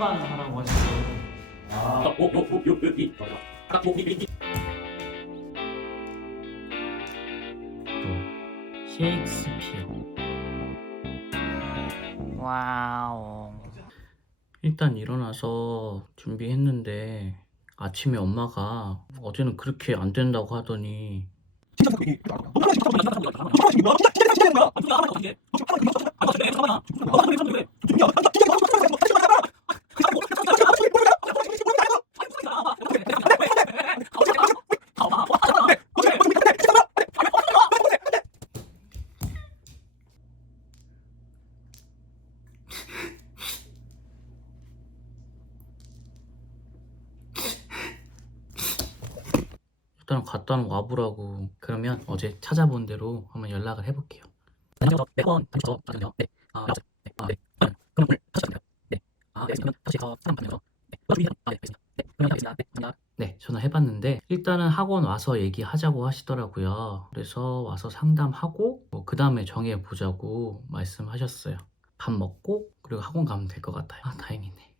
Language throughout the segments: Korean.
참관하라고 하셨어요. 또 셰익스피어. 와우. 일단 일어나서 준비했는데 아침에 엄마가 어제는 그렇게 안 된다고 하더니 일단 갔다 와보라고 그러면 어제 찾아본 대로 한번 연락을 해볼게요. 네. 네. 전화해봤는데 일단은 학원 와서 얘기하자고 하시더라고요. 그래서 와서 상담하고 뭐 그 다음에 정해보자고 말씀하셨어요. 밥 먹고 그리고 학원 가면 될 것 같아요. 아, 다행이네.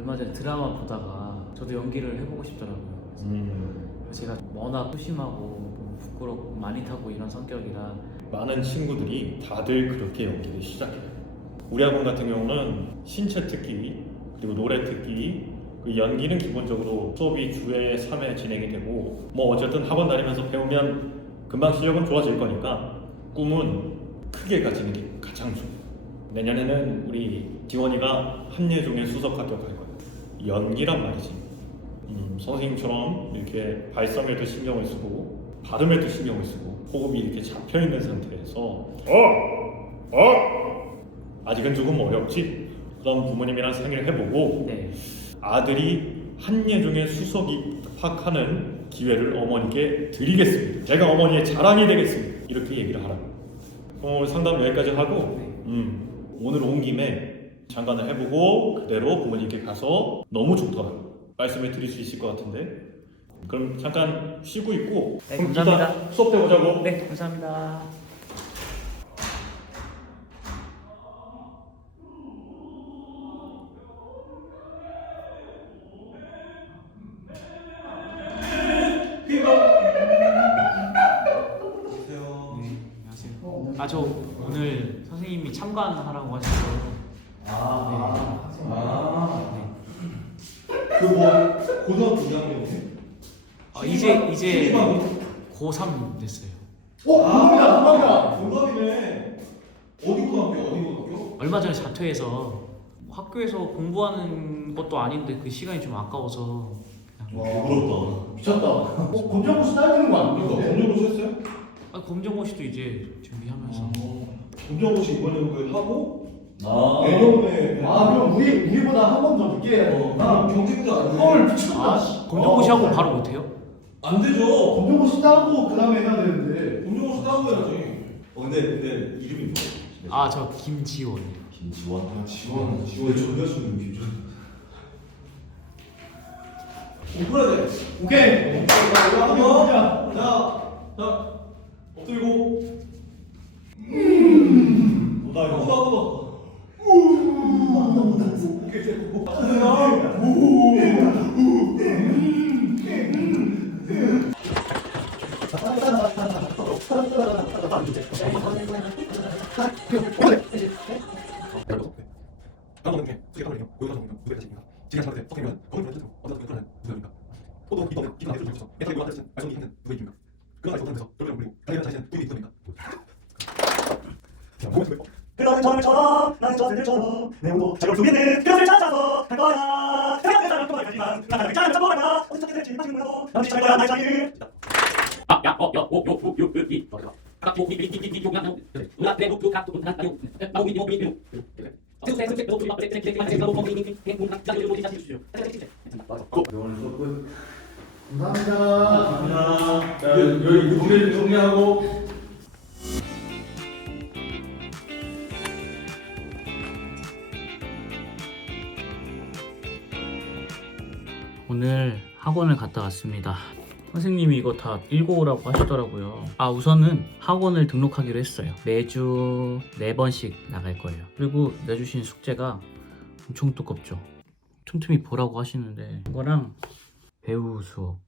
얼마 전에 드라마 보다가 저도 연기를 해보고 싶더라고요. 그래서 제가 워낙 소심하고 좀 부끄럽고 많이 타고 이런 성격이라 많은 친구들이 다들 그렇게 연기를 시작해요. 우리 학원 같은 경우는 신체 특기 그리고 노래 특기 그 연기는 기본적으로 수업이 주에 3회 진행이 되고 뭐 어쨌든 학원 다니면서 배우면 금방 실력은 좋아질 거니까 꿈은 크게 가지는 게 가장 중요해요. 내년에는 우리 지원이가 한예종의 수석 합격할 거예요. 연기란 말이지. 음, 선생님처럼 이렇게 발성에도 신경을 쓰고 발음에도 신경을 쓰고 호흡이 이렇게 잡혀 있는 상태에서 어! 어! 아직은 조금 어렵지? 그럼 부모님이랑 상의를 해보고 네. 아들이 한예종의 수석 입학하는 기회를 어머니께 드리겠습니다. 제가 어머니의 자랑이 되겠습니다. 이렇게 얘기를 하라고. 오늘 상담 여기까지 하고 음, 오늘 온 김에 잠깐을 해보고 그대로 부모님께 가서 너무 좋더라고 말씀을 드릴 수 있을 것 같은데 그럼 잠깐 쉬고 있고 네, 그럼 감사합니다. 이따 수업 때 오자고 네, 감사합니다. 안녕하세요. 네, 안녕하세요. 아, 저 오늘 선생님이 참관하라고 하셔서 아, 아, 네. 그뭐 고등학교 2학년이에요? 아, 이제 이제 신입학년? 고3 됐어요. 어, 동갑이다, 동갑이다. 동갑이네. 어디 고등학교? 어디 고등학교? 얼마 전에 자퇴해서 학교에서 공부하는 것도 아닌데 그 시간이 좀 아까워서 와, 부럽다. 미쳤다. 어, 검정고시 따지는 거 그러니까 아닌데? 검정고시 했어요? 아, 검정고시도 이제 준비하면서 어, 검정고시 이번에 그 하고 아, 내년에 아 그럼 우리 우리보다 한 번 더 늦게 해야 어, 안 돼. 헐 미쳤다. 아, 씨. 검정고시 하고 어, 바로 못해요? 안 되죠. 검정고시 따고 그 다음에 해야 되는데. 검정고시 따고 해야지. 어 근데 근데 이름이 뭐예요? 아, 저 김지원이요. 김지원. 아, 지원, 지원 전교수님 김준. 오픈해야 돼. 오케이. 자, 한번 한번 보자. 자, 자, 엎드리고. 보다 한번 이거. 한번 더. 오케 그런 말씀 못하면서 여러분 그리고 다이어트 자신은 부인이 있습니까? 그런 저들처럼 나는 저들처럼 내 몸도 자격 속에는 그것을 찾아서 갈 거야 생각해 사람 또 말하지만 나는 잘 잡아갈 거야 어떻게 될지 아직 몰라도 남지 잘 거야 나의 자리를 아, 야, 어, 야, 오, 요, 요, 요, 요, 이, 아까 요, 이, 무게 정리하고 오늘 학원을 갔다 왔습니다. 선생님이 이거 다 읽어오라고 하시더라고요. 아, 우선은 학원을 등록하기로 했어요. 매주 4번씩 나갈 거예요. 그리고 내주신 숙제가 엄청 두껍죠. 틈틈이 보라고 하시는데, 이거랑 배우 수업,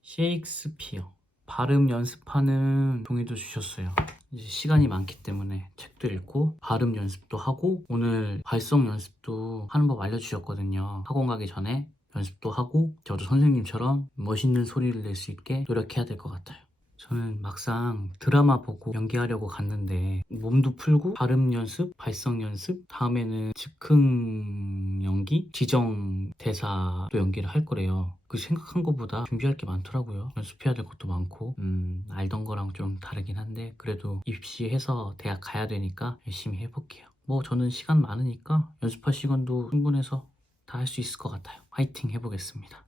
셰익스피어, 발음 연습하는 종이도 주셨어요. 이제 시간이 많기 때문에 책도 읽고 발음 연습도 하고 오늘 발성 연습도 하는 법 알려주셨거든요. 학원 가기 전에 연습도 하고 저도 선생님처럼 멋있는 소리를 낼 수 있게 노력해야 될 것 같아요. 저는 막상 드라마 보고 연기하려고 갔는데 몸도 풀고 발음 연습, 발성 연습, 다음에는 즉흥 연기, 지정 대사도 연기를 할 거래요. 그 생각한 것보다 준비할 게 많더라고요. 연습해야 될 것도 많고, 음, 알던 거랑 좀 다르긴 한데 그래도 입시해서 대학 가야 되니까 열심히 해볼게요. 뭐 저는 시간 많으니까 연습할 시간도 충분해서 다 할 수 있을 것 같아요. 화이팅 해보겠습니다.